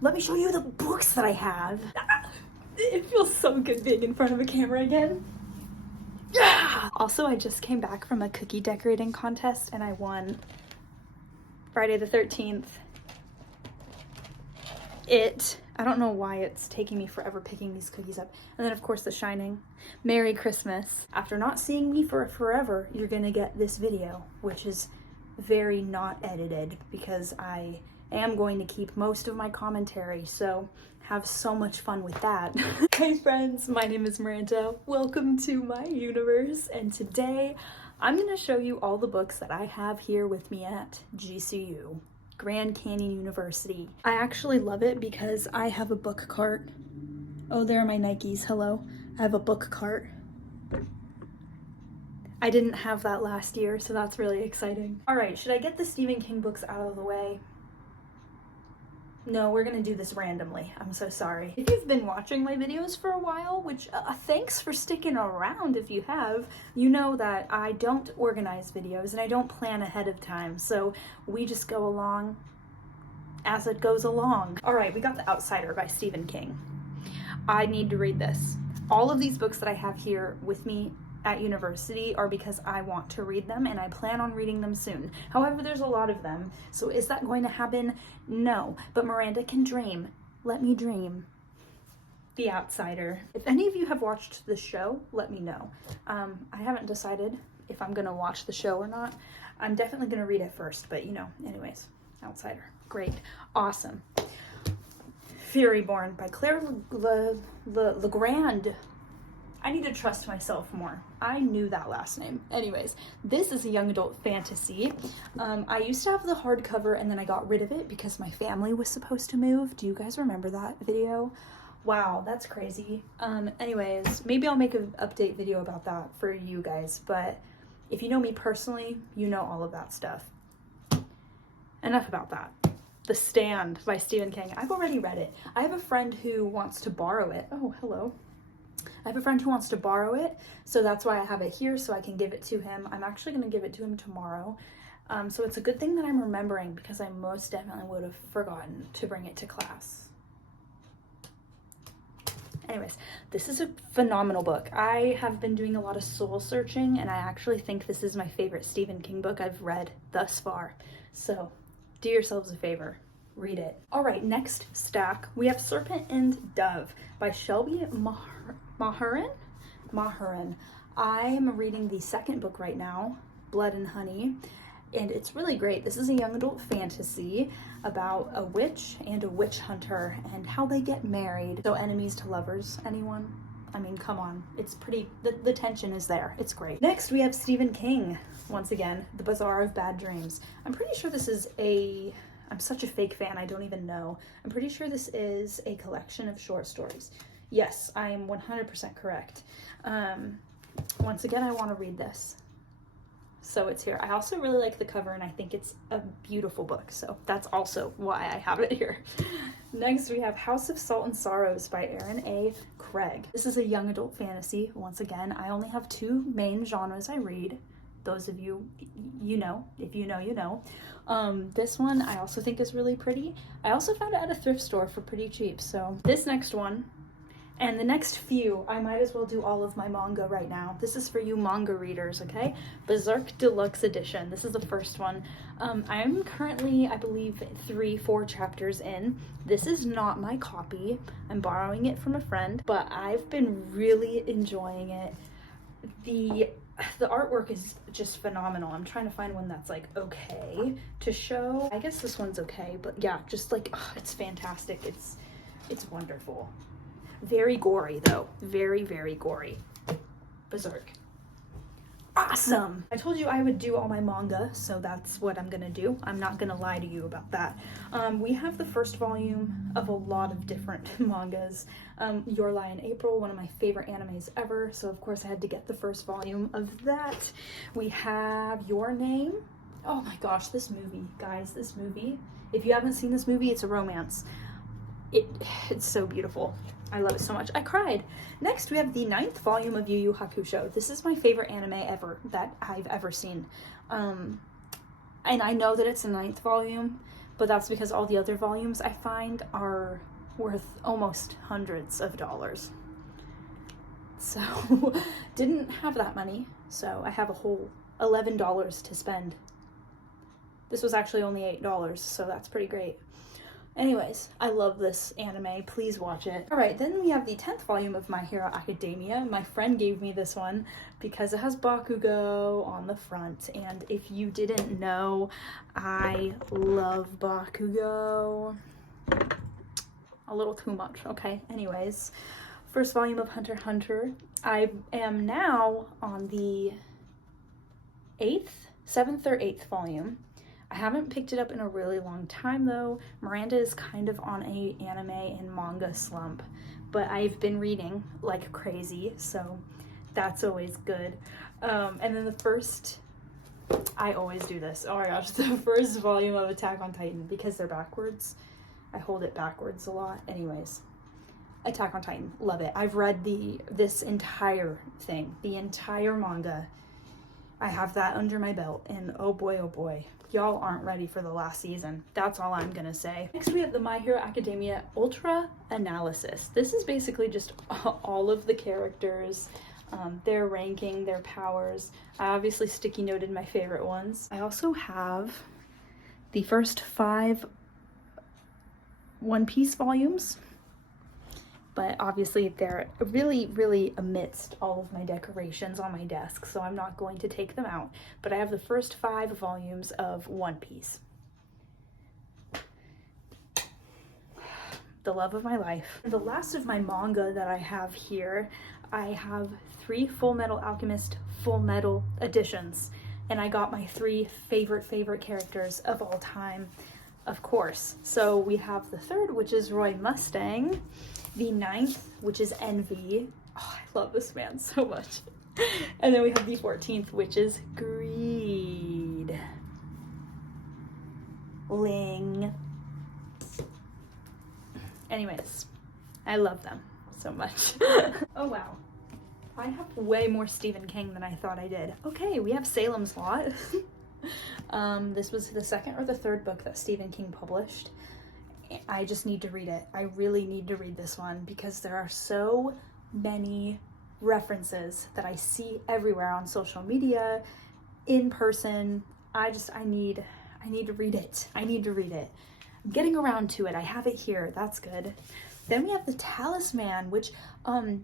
let me show you the books that I have. It feels so good being in front of a camera again. Yeah! Also, I just came back from a cookie decorating contest and I won Friday the 13th. I don't know why it's taking me forever picking these cookies up. And then of course The Shining. Merry Christmas. After not seeing me for forever, you're gonna get this video, which is very not edited because I am going to keep most of my commentary, so have so much fun with that. Hey friends, my name is Miranda. Welcome to my universe, and today I'm gonna show you all the books that I have here with me at GCU. Grand Canyon University. I actually love it because I have a book cart. Oh, there are my Nikes, hello. I have a book cart. I didn't have that last year, so that's really exciting. All right, should I get the Stephen King books out of the way? No, we're gonna do this randomly. I'm so sorry. If you've been watching my videos for a while, which thanks for sticking around if you have, you know that I don't organize videos and I don't plan ahead of time, so we just go along as it goes along. All right, we got The Outsider by Stephen King. I need to read this. All of these books that I have here with me at university are because I want to read them and I plan on reading them soon. However, there's a lot of them, so is that going to happen? No, but Miranda can dream. Let me dream. The Outsider. If any of you have watched the show, let me know. I haven't decided if I'm gonna watch the show or not. I'm definitely gonna read it first, but you know, anyways, Outsider. Great, awesome. Furyborn by Claire Legrand. I need to trust myself more. I knew that last name. Anyways, this is a young adult fantasy. I used to have the hardcover and then I got rid of it because my family was supposed to move. Do you guys remember that video? Wow, that's crazy. Anyways, maybe I'll make an update video about that for you guys, but if you know me personally, you know all of that stuff. Enough about that. The Stand by Stephen King. I've already read it. I have a friend who wants to borrow it. Oh, hello. I have a friend who wants to borrow it, so that's why I have it here so I can give it to him. I'm actually going to give it to him tomorrow. So it's a good thing that I'm remembering because I most definitely would have forgotten to bring it to class. Anyways, this is a phenomenal book. I have been doing a lot of soul searching and I actually think this is my favorite Stephen King book I've read thus far. So do yourselves a favor. Read it. All right, next stack, we have Serpent and Dove by Shelby Mahurin. I'm reading the second book right now, Blood and Honey, and it's really great. This is a young adult fantasy about a witch and a witch hunter and how they get married. So enemies to lovers, anyone? I mean, come on. It's pretty, the tension is there. It's great. Next, we have Stephen King. Once again, The Bazaar of Bad Dreams. I'm pretty sure this is I'm such a fake fan, I don't even know. I'm pretty sure this is a collection of short stories. Yes, I am 100% correct. Once again, I want to read this. So it's here. I also really like the cover and I think it's a beautiful book. So that's also why I have it here. Next, we have House of Salt and Sorrows by Aaron A. Craig. This is a young adult fantasy. Once again, I only have two main genres I read. Those of you, you know, if you know, you know. This one I also think is really pretty. I also found it at a thrift store for pretty cheap. So this next one, and the next few, I might as well do all of my manga right now. This is for you manga readers, okay? Berserk Deluxe Edition. This is the first one. I'm currently, I believe, 3-4 chapters in. This is not my copy. I'm borrowing it from a friend, but I've been really enjoying it. The artwork is just phenomenal. I'm trying to find one that's like okay to show. I guess this one's okay, but yeah, just like, it's fantastic. It's wonderful. Very gory though. Very, very gory. Berserk. Awesome! I told you I would do all my manga, so that's what I'm gonna do. I'm not gonna lie to you about that. We have the first volume of a lot of different mangas. Your Lie in April, one of my favorite animes ever, so of course I had to get the first volume of that. We have Your Name. Oh my gosh, this movie, guys, this movie. If you haven't seen this movie, it's a romance. It's so beautiful. I love it so much. I cried. Next, we have the 9th volume of Yu Yu Hakusho. This is my favorite anime that I've ever seen. And I know that it's the 9th volume, but that's because all the other volumes I find are worth almost hundreds of dollars. So didn't have that money, so I have a whole $11 to spend. This was actually only $8, so that's pretty great. Anyways, I love this anime. Please watch it. All right, then we have the 10th volume of My Hero Academia. My friend gave me this one because it has Bakugo on the front. And if you didn't know, I love Bakugo. A little too much, okay? Anyways, first volume of Hunter x Hunter. I am now on the 7th or 8th volume. I haven't picked it up in a really long time though. Miranda is kind of on a anime and manga slump, but I've been reading like crazy, so that's always good. And then I always do this. Oh my gosh, the first volume of Attack on Titan, because they're backwards. I hold it backwards a lot. Anyways, Attack on Titan, love it. I've read this entire thing, the entire manga. I have that under my belt, and oh boy, y'all aren't ready for the last season. That's all I'm gonna say. Next we have the My Hero Academia Ultra Analysis. This is basically just all of the characters, their ranking, their powers. I obviously sticky noted my favorite ones. I also have the first 5 One Piece volumes, but obviously they're really amidst all of my decorations on my desk, so I'm not going to take them out. But I have the first 5 volumes of One Piece. The love of my life. The last of my manga that I have here, I have 3 Full Metal Alchemist Full Metal editions, and I got my 3 favorite characters of all time, of course. So we have the 3rd, which is Roy Mustang, the 9th, which is Envy. Oh, I love this man so much. And then we have the 14th, which is Greed. Ling. Anyways, I love them so much. Oh wow. I have way more Stephen King than I thought I did. Okay, we have Salem's Lot. This was the 2nd or the 3rd book that Stephen King published. I just need to read it. I really need to read this one because there are so many references that I see everywhere on social media, in person. I need to read it. I need to read it. I'm getting around to it. I have it here. That's good. Then we have The Talisman, which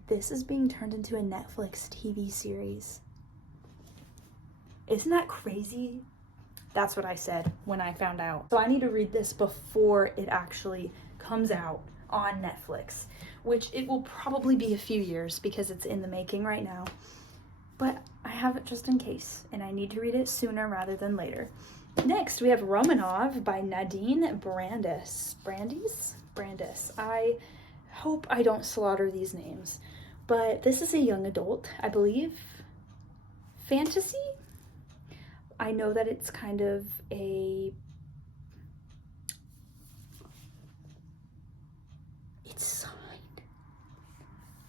this is being turned into a Netflix TV series. Isn't that crazy? That's what I said when I found out. So I need to read this before it actually comes out on Netflix, which it will probably be a few years because it's in the making right now. But I have it just in case, and I need to read it sooner rather than later. Next, we have Romanov by Nadine Brandis. Brandis. I hope I don't slaughter these names, but this is a young adult, I believe, fantasy? I know that it's kind of it's signed.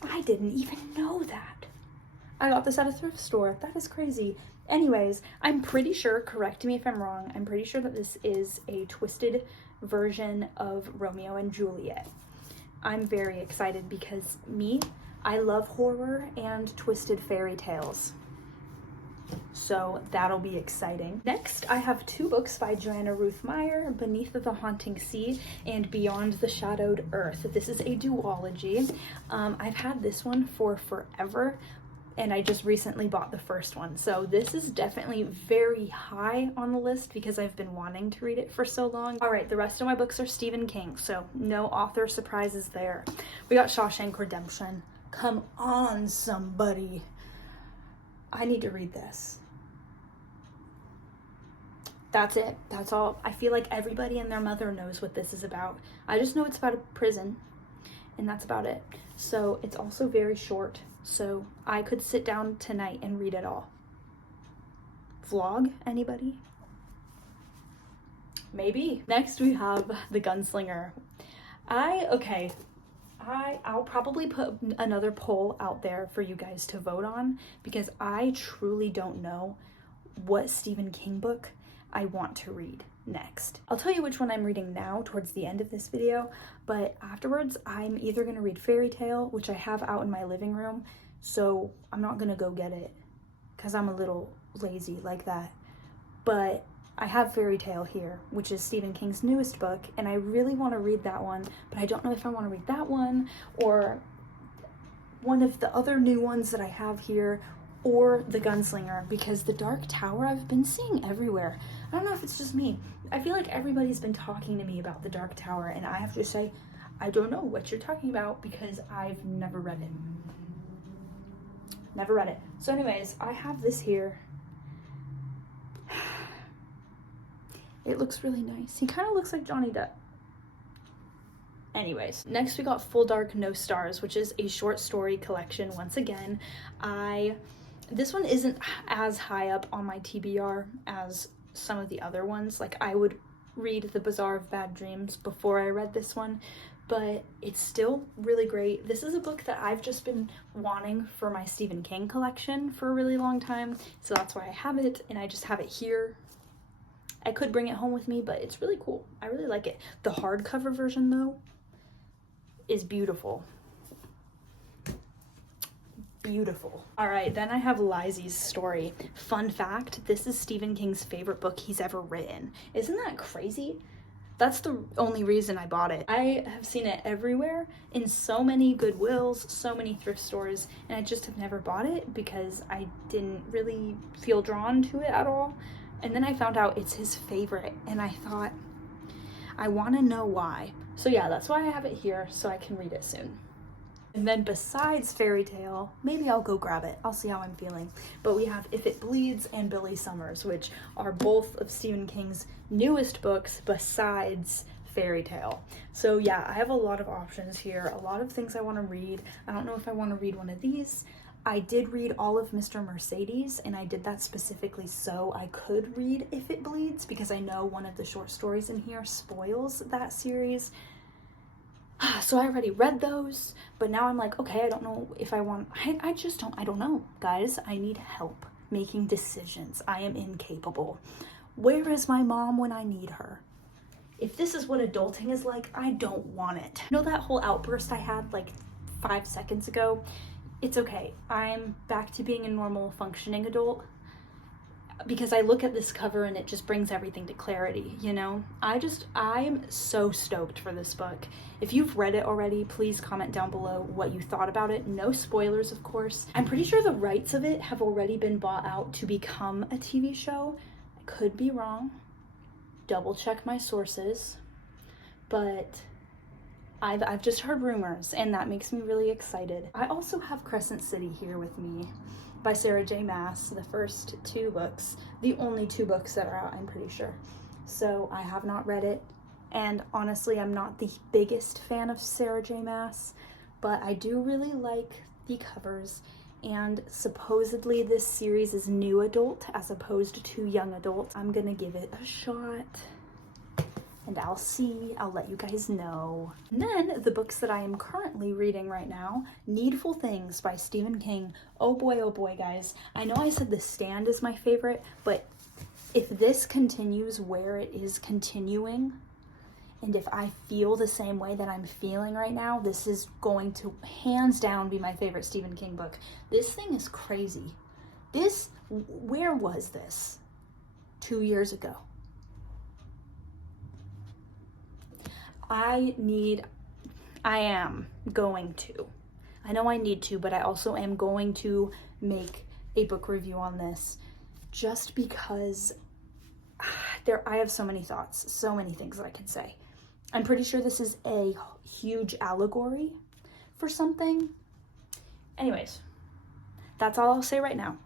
I didn't even know that. I got this at a thrift store. That is crazy. Anyways, I'm pretty sure, correct me if I'm wrong, I'm pretty sure that this is a twisted version of Romeo and Juliet. I'm very excited because I love horror and twisted fairy tales. So that'll be exciting. Next, I have 2 books by Joanna Ruth Meyer, Beneath the Haunting Sea and Beyond the Shadowed Earth. This is a duology. I've had this one for forever, and I just recently bought the first one. So this is definitely very high on the list because I've been wanting to read it for so long. All right, the rest of my books are Stephen King, so no author surprises there. We got Shawshank Redemption. Come on, somebody. I need to read this. That's it. That's all. I feel like everybody and their mother knows what this is about. I just know it's about a prison, and that's about it. So it's also very short, so I could sit down tonight and read it all. Vlog, anybody? Maybe. Next we have The Gunslinger. I'll probably put another poll out there for you guys to vote on because I truly don't know what Stephen King book I want to read. next. I'll tell you which one I'm reading now towards the end of this video, but afterwards I'm either going to read Fairy Tale, which I have out in my living room, so I'm not going to go get it because I'm a little lazy like that, but I have Fairy Tale here, which is Stephen King's newest book, and I really want to read that one, but I don't know if I want to read that one or one of the other new ones that I have here, or The Gunslinger, because The Dark Tower I've been seeing everywhere. I don't know if it's just me. I feel like everybody's been talking to me about The Dark Tower, and I have to say, I don't know what you're talking about because I've never read it. Never read it. So anyways, I have this here. It looks really nice. He kind of looks like Johnny Depp. Anyways, next we got Full Dark No Stars, which is a short story collection once again. This one isn't as high up on my TBR as some of the other ones. Like, I would read The Bazaar of Bad Dreams before I read this one, but it's still really great. This is a book that I've just been wanting for my Stephen King collection for a really long time, so that's why I have it, and I just have it here. I could bring it home with me, but it's really cool. I really like it. The hardcover version, though, is beautiful. Beautiful. All right, then I have Lizzie's Story. Fun fact, this is Stephen King's favorite book he's ever written. Isn't that crazy? That's the only reason I bought it. I have seen it everywhere in so many Goodwills, so many thrift stores, and I just have never bought it because I didn't really feel drawn to it at all. And then I found out it's his favorite, and I thought, I want to know why. So yeah, that's why I have it here, so I can read it soon. And then besides Fairy Tale, maybe I'll go grab it. I'll see how I'm feeling. But we have If It Bleeds and Billy Summers, which are both of Stephen King's newest books besides Fairy Tale. So yeah, I have a lot of options here, a lot of things I want to read. I don't know if I want to read one of these. I did read all of Mr. Mercedes, and I did that specifically so I could read If It Bleeds, because I know one of the short stories in here spoils that series. So I already read those, but now I'm like, okay, I don't know if I want, I don't know, guys. I need help making decisions. I am incapable. Where is my mom when I need her? If this is what adulting is like, I don't want it. You know that whole outburst I had like 5 seconds ago? It's okay. I'm back to being a normal functioning adult because I look at this cover and it just brings everything to clarity, you know? I'm so stoked for this book. If you've read it already, please comment down below what you thought about it. No spoilers, of course. I'm pretty sure the rights of it have already been bought out to become a TV show. I could be wrong. Double check my sources. But I've just heard rumors, and that makes me really excited. I also have Crescent City here with me by Sarah J. Maas, the first 2 books, the only 2 books that are out, I'm pretty sure. So I have not read it, and honestly, I'm not the biggest fan of Sarah J. Maas, but I do really like the covers, and supposedly this series is new adult as opposed to young adult. I'm gonna give it a shot. And I'll let you guys know. And then the books that I am currently reading right now, Needful Things by Stephen King. Oh boy, guys. I know I said The Stand is my favorite, but if this continues where it is continuing, and if I feel the same way that I'm feeling right now, this is going to hands down be my favorite Stephen King book. This thing is crazy. Where was this 2 years ago? I am going to. I know I need to, but I also am going to make a book review on this just because I have so many thoughts, so many things that I could say. I'm pretty sure this is a huge allegory for something. Anyways, that's all I'll say right now.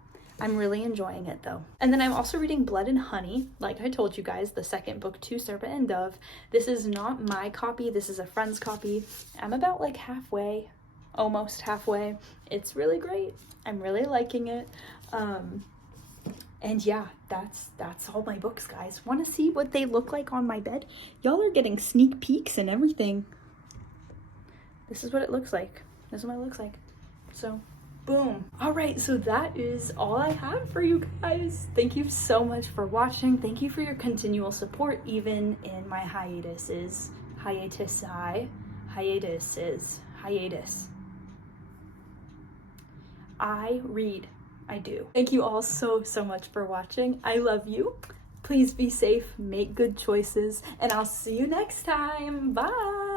I'm really enjoying it though. And then I'm also reading Blood and Honey, like I told you guys, the second book to Serpent and Dove. This is not my copy, this is a friend's copy. I'm about like halfway, almost halfway. It's really great. I'm really liking it. And yeah, that's all my books, guys. Want to see what they look like on my bed? Y'all are getting sneak peeks and everything. This is what it looks like. This is what it looks like. So Boom. All right, so that is all I have for you guys. Thank you so much for watching. Thank you for your continual support, even in my hiatus. I read. I do. Thank you all so much for watching. I love you. Please be safe, make good choices, and I'll see you next time. Bye.